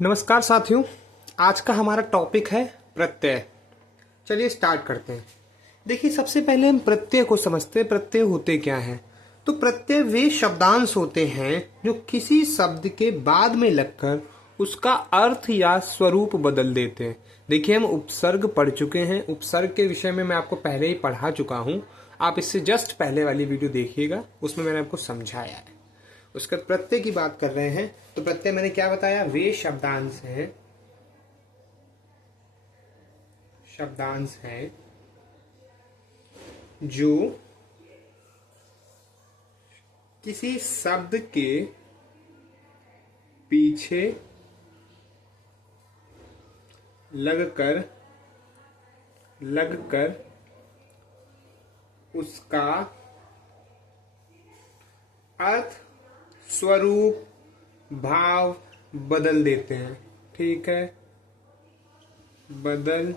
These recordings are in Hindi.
नमस्कार साथियों, आज का हमारा टॉपिक है प्रत्यय। चलिए स्टार्ट करते हैं। देखिए, सबसे पहले हम प्रत्यय को समझते हैं। प्रत्यय होते क्या हैं? तो प्रत्यय वे शब्दांश होते हैं जो किसी शब्द के बाद में लगकर उसका अर्थ या स्वरूप बदल देते हैं। देखिए, हम उपसर्ग पढ़ चुके हैं। उपसर्ग के विषय में मैं आपको पहले ही पढ़ा चुका हूं। आप इससे जस्ट पहले वाली वीडियो देखिएगा, उसमें मैंने आपको समझाया है। उसके प्रत्यय की बात कर रहे हैं तो प्रत्यय मैंने क्या बताया? वे शब्दांश हैं, जो किसी शब्द के पीछे लगकर उसका अर्थ, स्वरूप, भाव बदल देते हैं। ठीक है, बदल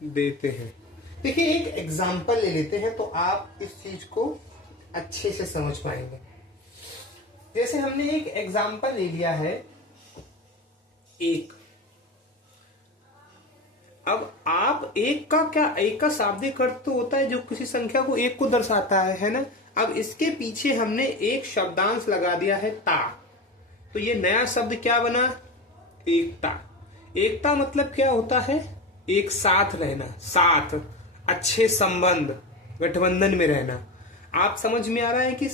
देते हैं। देखिए, एक एग्जाम्पल ले लेते हैं तो आप इस चीज को अच्छे से समझ पाएंगे। जैसे हमने एक एग्जाम्पल ले लिया है, एक। अब आप एक का शाब्दिक अर्थ तो होता है जो किसी संख्या को एक को दर्शाता है ना। अब इसके पीछे हमने एक शब्दांश लगा दिया है ता, तो ये नया शब्द क्या बना? एकता। एकता मतलब क्या होता है? एक साथ रहना, साथ, अच्छे संबंध, गठबंधन में रहना। आप समझ में आ रहा है कि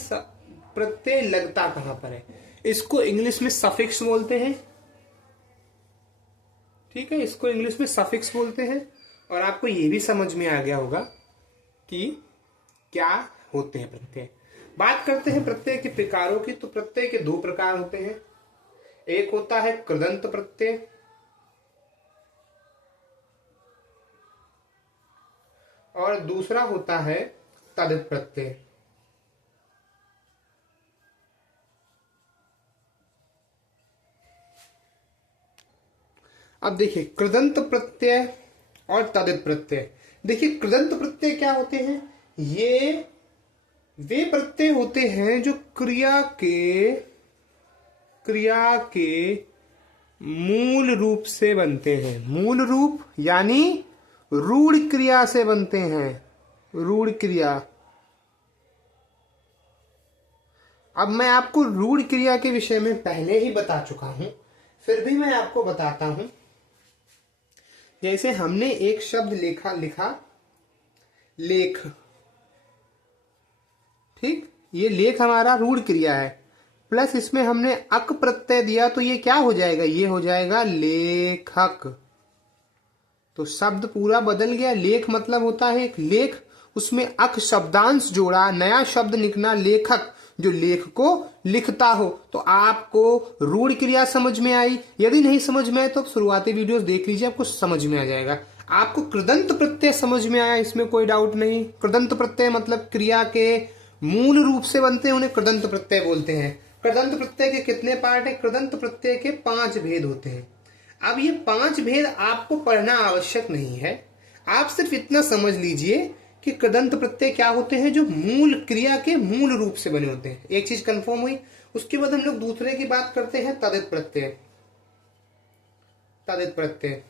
प्रत्यय लगता कहां पर है? इसको इंग्लिश में सफिक्स बोलते हैं। ठीक है, इसको इंग्लिश में सफिक्स बोलते हैं। और आपको ये भी समझ में आ गया होगा कि क्या होते हैं प्रत्यय। बात करते हैं प्रत्यय के प्रकारों की। तो प्रत्यय के दो प्रकार होते हैं। एक होता है कृदंत प्रत्यय और दूसरा होता है तदित प्रत्यय। अब देखिए, कृदंत प्रत्यय और तदित प्रत्यय। देखिए, कृदंत प्रत्यय क्या होते हैं? ये वे प्रत्यय होते हैं जो क्रिया के मूल रूप से बनते हैं। मूल रूप यानी रूढ़ क्रिया से बनते हैं। रूढ़ क्रिया। अब मैं आपको रूढ़ क्रिया के विषय में पहले ही बता चुका हूं, फिर भी मैं आपको बताता हूं। जैसे हमने एक शब्द लिखा लेख। ठीक, ये लेख हमारा रूढ़ क्रिया है, प्लस इसमें हमने अक प्रत्यय दिया तो ये क्या हो जाएगा? ये हो जाएगा लेखक। तो शब्द पूरा बदल गया। लेख मतलब होता है एक लेख, उसमें अक शब्दांश जोड़ा, नया शब्द निकला लेखक, जो लेख को लिखता हो। तो आपको रूढ़ क्रिया समझ में आई। यदि नहीं समझ में आए तो शुरुआती वीडियोस देख लीजिए, आपको समझ में आ जाएगा। आपको कृदंत प्रत्यय समझ में आया, इसमें कोई डाउट नहीं। कृदंत प्रत्यय मतलब क्रिया के मूल रूप से बनते हैं, उन्हें कृदंत प्रत्यय बोलते हैं। कृदंत प्रत्यय के कितने पार्ट है? कृदंत प्रत्यय के 5 भेद होते हैं। अब ये 5 भेद आपको पढ़ना आवश्यक नहीं है। आप सिर्फ इतना समझ लीजिए कि कृदंत प्रत्यय क्या होते हैं, जो मूल क्रिया के मूल रूप से बने होते हैं। एक चीज कंफर्म हुई। उसके बाद हम लोग दूसरे की बात करते हैं, तदित प्रत्यय। तदित प्रत्यय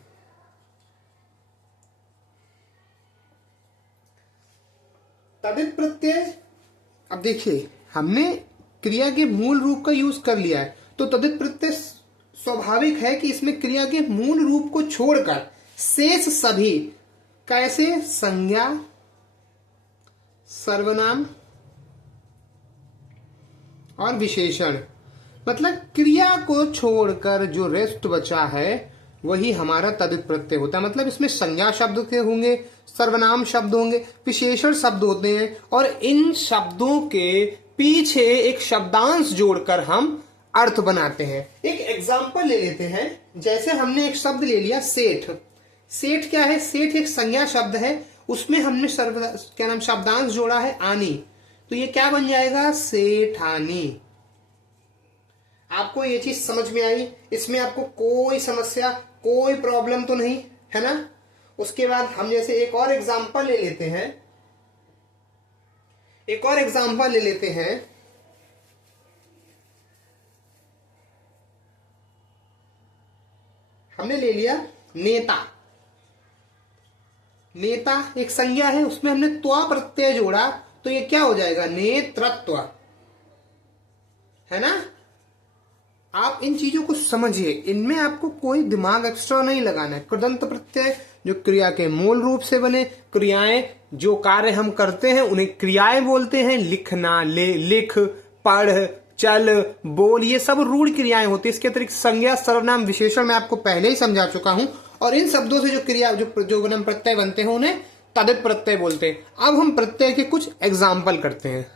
तदित प्रत्यय। अब देखिए, हमने क्रिया के मूल रूप का यूज कर लिया है, तो तदित प्रत्यय स्वाभाविक है कि इसमें क्रिया के मूल रूप को छोड़कर शेष सभी, कैसे? संज्ञा, सर्वनाम और विशेषण, मतलब क्रिया को छोड़कर जो रेस्ट बचा है वही हमारा तदित प्रत्यय होता है। मतलब इसमें संज्ञा शब्द के होंगे, सर्वनाम शब्द होंगे, विशेषण शब्द होते हैं, और इन शब्दों के पीछे एक शब्दांश जोड़कर हम अर्थ बनाते हैं। एक एग्जाम्पल ले लेते हैं। जैसे हमने एक शब्द ले लिया सेठ। सेठ क्या है? सेठ एक संज्ञा शब्द है, उसमें हमने क्या नाम शब्दांश जोड़ा है आनी, तो ये क्या बन जाएगा? सेठानी। आपको ये चीज समझ में आई? इसमें आपको कोई समस्या, कोई प्रॉब्लम तो नहीं है ना? उसके बाद हम जैसे एक और एग्जांपल ले लेते हैं। हमने ले लिया नेता। नेता एक संज्ञा है, उसमें हमने त्वा प्रत्यय जोड़ा तो ये क्या हो जाएगा, नेतृत्व, है ना। आप इन चीजों को समझिए, इनमें आपको कोई दिमाग एक्स्ट्रा नहीं लगाना है। कृदंत प्रत्यय जो क्रिया के मूल रूप से बने, क्रियाएं जो कार्य हम करते हैं उन्हें क्रियाएं बोलते हैं। लिखना, लिख, पढ़, चल, बोल, ये सब रूढ़ क्रियाएं होती है। इसके अतिरिक्त संज्ञा, सर्वनाम, विशेषण मैं आपको पहले ही समझा चुका हूं। और इन शब्दों से जो क्रिया जो नाम प्रत्यय बनते हैं उन्हें तदित प्रत्यय बोलते हैं। अब हम प्रत्यय के कुछ एग्जाम्पल करते हैं।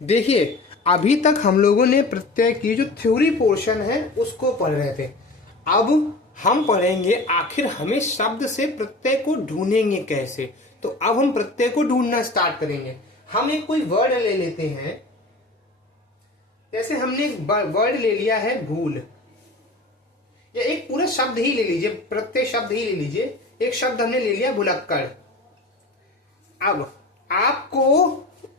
देखिए, अभी तक हम लोगों ने प्रत्यय की जो थ्योरी पोर्शन है उसको पढ़ रहे थे। अब हम पढ़ेंगे आखिर हमें शब्द से प्रत्यय को ढूंढेंगे कैसे। तो अब हम प्रत्यय को ढूंढना स्टार्ट करेंगे। हम एक कोई वर्ड ले लेते हैं, जैसे हमने एक वर्ड ले लिया है भूल, या एक पूरा शब्द ही ले लीजिए, प्रत्यय शब्द ही ले लीजिए। एक शब्द हमने ले लिया भुलक्कड़। अब आपको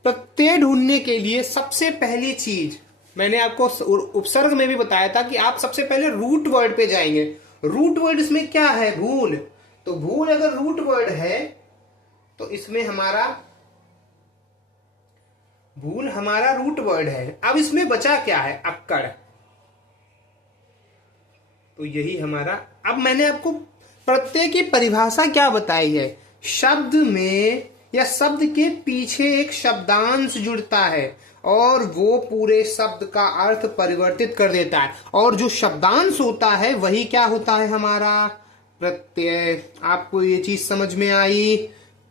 प्रत्यय ढूंढने के लिए सबसे पहली चीज मैंने आपको उपसर्ग में भी बताया था कि आप सबसे पहले रूट वर्ड पे जाएंगे। रूट वर्ड इसमें क्या है, भूल। तो भूल अगर रूट वर्ड है तो इसमें भूल हमारा रूट वर्ड है। अब इसमें बचा क्या है, अक्कड़। तो यही हमारा। अब मैंने आपको प्रत्यय की परिभाषा क्या बताई है, शब्द में या शब्द के पीछे एक शब्दांश जुड़ता है और वो पूरे शब्द का अर्थ परिवर्तित कर देता है। और जो शब्दांश होता है वही क्या होता है, हमारा प्रत्यय। आपको ये चीज समझ में आई?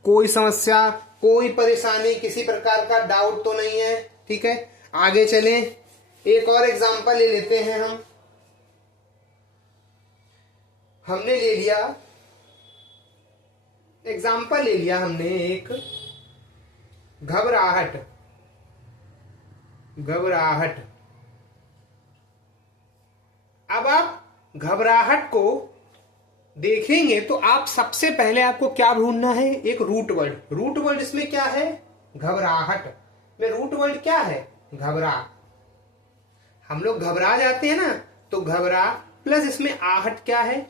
कोई समस्या, कोई परेशानी, किसी प्रकार का डाउट तो नहीं है? ठीक है, आगे चलें। एक और एग्जांपल ले लेते हैं। हमने ले लिया एग्जाम्पल, ले लिया हमने एक घबराहट। घबराहट। अब आप घबराहट को देखेंगे तो आप सबसे पहले आपको क्या ढूंढना है, एक रूट वर्ड। रूट वर्ड इसमें क्या है, घबराहट में रूट वर्ड क्या है, घबरा। हम लोग घबरा जाते हैं ना, तो घबरा प्लस इसमें आहट क्या है,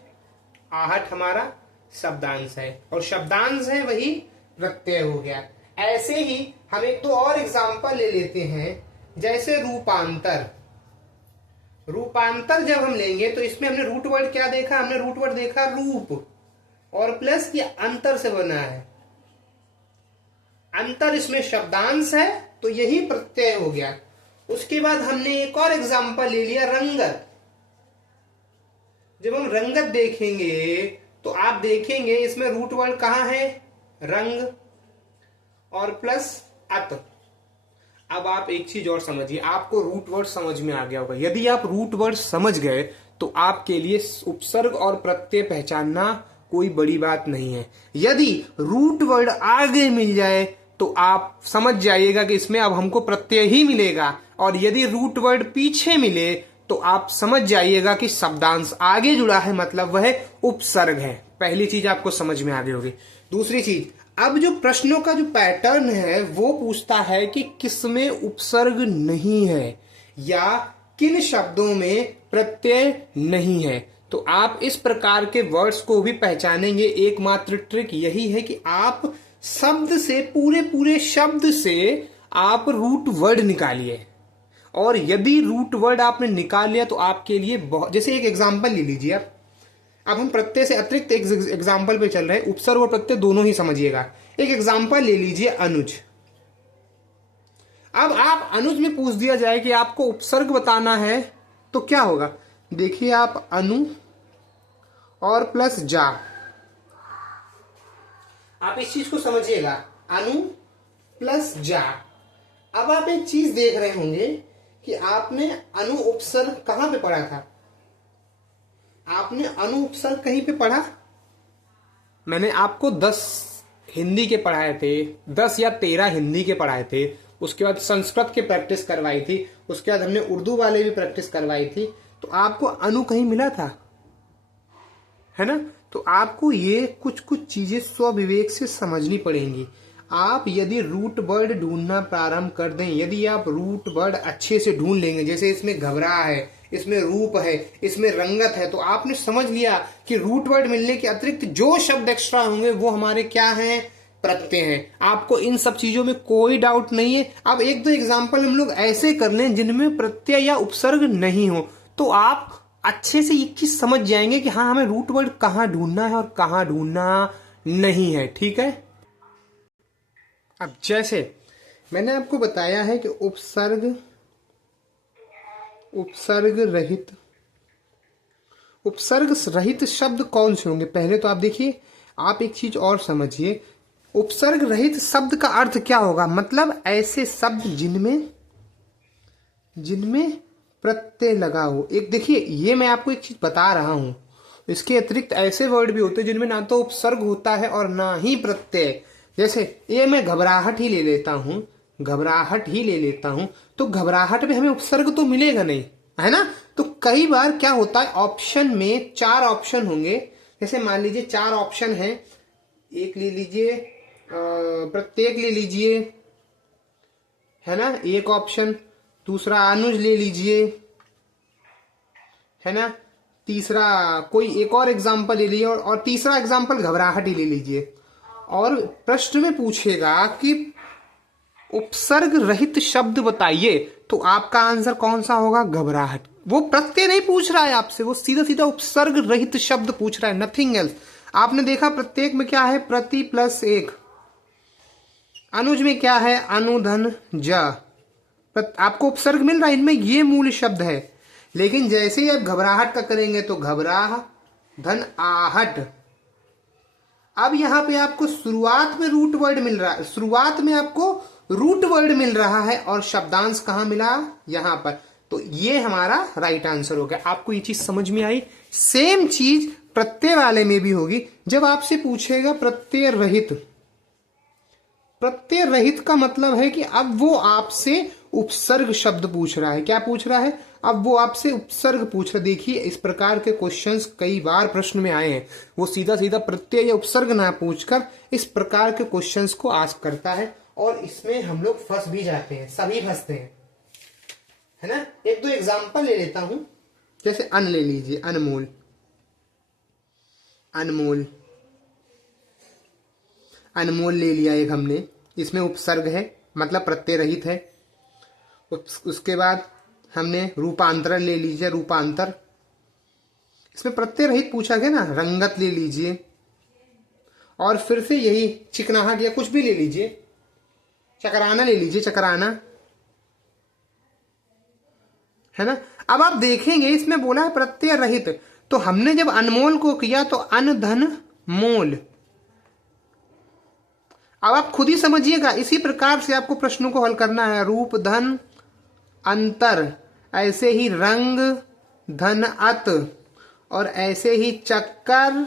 आहट हमारा शब्दांश है, और शब्दांश है वही प्रत्यय हो गया। ऐसे ही हम एक दो और एग्जाम्पल ले लेते हैं, जैसे रूपांतर। रूपांतर जब हम लेंगे तो इसमें हमने रूट वर्ड क्या देखा, हमने रूट वर्ड देखा रूप, और प्लस ये अंतर से बना है। अंतर इसमें शब्दांश है तो यही प्रत्यय हो गया। उसके बाद हमने एक और एग्जाम्पल ले लिया रंगत। जब हम रंगत देखेंगे तो आप देखेंगे इसमें रूट वर्ड कहां है, रंग और प्लस अत। अब आप एक चीज और समझिए, आपको रूट वर्ड समझ में आ गया होगा। यदि आप रूट वर्ड समझ गए तो आपके लिए उपसर्ग और प्रत्यय पहचानना कोई बड़ी बात नहीं है। यदि रूट वर्ड आगे मिल जाए तो आप समझ जाइएगा कि इसमें अब हमको प्रत्यय ही मिलेगा, और यदि रूट वर्ड पीछे मिले तो आप समझ जाइएगा कि शब्दांश आगे जुड़ा है, मतलब वह उपसर्ग है। पहली चीज आपको समझ में आ गई होगी। दूसरी चीज, अब जो प्रश्नों का जो पैटर्न है वो पूछता है कि किसमें उपसर्ग नहीं है या किन शब्दों में प्रत्यय नहीं है। तो आप इस प्रकार के वर्ड्स को भी पहचानेंगे। एकमात्र ट्रिक यही है कि आप शब्द से, पूरे शब्द से आप रूट वर्ड निकालिए, और यदि रूट वर्ड आपने निकाल लिया तो आपके लिए बहुत। जैसे एक एग्जांपल ले लीजिए आप। अब हम प्रत्यय से अतिरिक्त एक एग्जाम्पल पे चल रहे हैं, उपसर्ग और प्रत्यय दोनों ही समझिएगा। एक एग्जाम्पल ले लीजिए अनुज। अब आप अनुज में पूछ दिया जाए कि आपको उपसर्ग बताना है तो क्या होगा, देखिए आप अनु और प्लस जा। आप इस चीज को समझिएगा, अनु प्लस जा। अब आप एक चीज देख रहे होंगे कि आपने अनु उपसर्ग कहां पे पढ़ा था, आपने अनु उपसर्ग कहीं पे पढ़ा? मैंने आपको 10 हिंदी के पढ़ाए थे, 10 या 13 हिंदी के पढ़ाए थे। उसके बाद संस्कृत के प्रैक्टिस करवाई थी, उसके बाद हमने उर्दू वाले भी प्रैक्टिस करवाई थी। तो आपको अनु कहीं मिला था, है ना? तो आपको ये कुछ चीजें स्वविवेक से समझनी पड़ेंगी। आप यदि रूट वर्ड ढूंढना प्रारंभ कर दें, यदि आप रूट वर्ड अच्छे से ढूंढ लेंगे, जैसे इसमें घबरा है, इसमें रूप है, इसमें रंगत है, तो आपने समझ लिया कि रूट वर्ड मिलने के अतिरिक्त जो शब्द एक्स्ट्रा होंगे वो हमारे क्या हैं, प्रत्यय हैं। आपको इन सब चीजों में कोई डाउट नहीं है। अब एक दो एग्जाम्पल हम लोग ऐसे कर लें जिनमें प्रत्यय या उपसर्ग नहीं हो, तो आप अच्छे से ये चीज समझ जाएंगे कि हाँ, हमें रूट वर्ड कहाँ ढूंढना है और कहाँ ढूंढना नहीं है। ठीक है। अब जैसे मैंने आपको बताया है कि उपसर्ग रहित शब्द कौन से होंगे। पहले तो आप देखिए, आप एक चीज और समझिए, उपसर्ग रहित शब्द का अर्थ क्या होगा। मतलब ऐसे शब्द जिनमें प्रत्यय लगा हो। एक देखिए, ये मैं आपको एक चीज बता रहा हूं, इसके अतिरिक्त ऐसे वर्ड भी होते हैं जिनमें ना तो उपसर्ग होता है और ना ही प्रत्यय। जैसे ये मैं घबराहट ही ले लेता हूं, तो घबराहट में हमें उपसर्ग तो मिलेगा नहीं, है ना। तो कई बार क्या होता है, ऑप्शन में 4 ऑप्शन होंगे। जैसे मान लीजिए 4 ऑप्शन है, एक ले लीजिए, प्रत्येक ले लीजिए, है ना, एक ऑप्शन। दूसरा अनुज ले लीजिए, है ना। तीसरा कोई एक और एग्जाम्पल ले लीजिए, और तीसरा एग्जाम्पल घबराहट ही ले लीजिए। और प्रश्न में पूछेगा कि उपसर्ग रहित शब्द बताइए, तो आपका आंसर कौन सा होगा, घबराहट। वो प्रत्यय नहीं पूछ रहा है आपसे, वो सीधा सीधा उपसर्ग रहित शब्द पूछ रहा है, नथिंग एल्स। आपने देखा प्रत्येक में क्या है, प्रति प्लस एक। अनुज में क्या है, अनुधन ज। आपको उपसर्ग मिल रहा है, इनमें ये मूल शब्द है। लेकिन जैसे ही आप घबराहट का करेंगे तो घबराह धन आहट। अब यहां पे आपको शुरुआत में रूट वर्ड मिल रहा है, और शब्दांश कहां मिला, यहां पर। तो ये हमारा राइट आंसर हो गया। आपको ये चीज समझ में आई। सेम चीज प्रत्यय वाले में भी होगी। जब आपसे पूछेगा प्रत्यय रहित का मतलब है कि अब वो आपसे उपसर्ग शब्द पूछ रहा है। क्या पूछ रहा है, अब वो आपसे उपसर्ग पूछ रहा है। देखिए, इस प्रकार के क्वेश्चंस कई बार प्रश्न में आए हैं। वो सीधा सीधा प्रत्यय या उपसर्ग ना पूछकर इस प्रकार के क्वेश्चंस को आस्क करता है, और इसमें हम लोग फंस भी जाते हैं, सभी फंसते हैं, है ना। एक दो एग्जाम्पल ले लेता हूं। जैसे अन ले लीजिए, अनमोल, अनमोल ले लिया एक हमने, इसमें उपसर्ग है, मतलब प्रत्यय रहित है। उसके बाद हमने रूपांतरण ले लीजिए, रूपांतर, इसमें प्रत्यय रहित पूछा गया ना। रंगत ले लीजिए, और फिर से यही चिकनाहट या कुछ भी ले लीजिए। चकराना ले लीजिए, चकराना, है ना। अब आप देखेंगे इसमें बोला है प्रत्यय रहित, तो हमने जब अनमोल को किया तो अन धन मोल। अब आप खुद ही समझिएगा, इसी प्रकार से आपको प्रश्नों को हल करना है। रूप धन अंतर, ऐसे ही रंग धन अत, और ऐसे ही चक्कर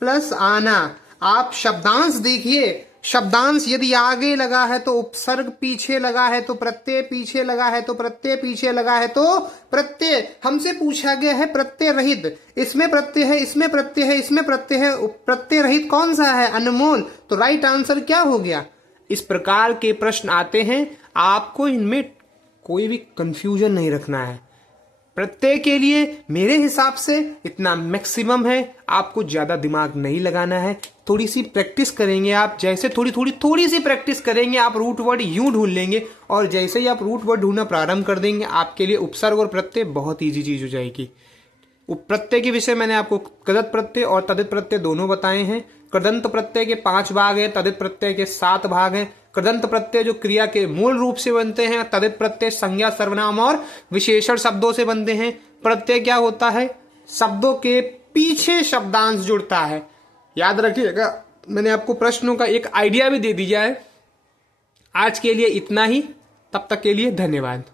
प्लस आना। आप शब्दांश देखिए, शब्दांश यदि आगे लगा है तो उपसर्ग पीछे लगा है, तो प्रत्यय पीछे लगा है, तो प्रत्यय पीछे लगा है, तो प्रत्यय। हमसे पूछा गया है प्रत्यय रहित, इसमें प्रत्यय है, इसमें प्रत्यय है, इसमें प्रत्यय है, प्रत्यय रहित कौन सा है, अनमोल। तो राइट आंसर क्या हो गया। इस प्रकार के प्रश्न आते हैं, आपको इनमें कोई भी कंफ्यूजन नहीं रखना है। प्रत्यय के लिए मेरे हिसाब से इतना मैक्सिमम है, आपको ज्यादा दिमाग नहीं लगाना है। थोड़ी सी प्रैक्टिस करेंगे आप, जैसे थोड़ी सी प्रैक्टिस करेंगे, आप रूट वर्ड यूं ढूंढ लेंगे, और जैसे ही आप रूट वर्ड ढूंढना प्रारंभ कर देंगे, आपके लिए उपसर्ग और प्रत्यय बहुत ईजी चीज हो जाएगी। प्रत्यय के विषय मैंने आपको कृदंत प्रत्यय और तदित प्रत्यय दोनों बताए हैं। कृदंत प्रत्यय के 5 भाग हैं, तदित प्रत्यय के 7 भाग हैं। कृदंत प्रत्यय जो क्रिया के मूल रूप से बनते हैं, तदित प्रत्यय संज्ञा, सर्वनाम और विशेषण शब्दों से बनते हैं। प्रत्यय क्या होता है, शब्दों के पीछे शब्दांश जुड़ता है। याद रखिएगा, मैंने आपको प्रश्नों का एक आइडिया भी दे दिया है। आज के लिए इतना ही, तब तक के लिए धन्यवाद।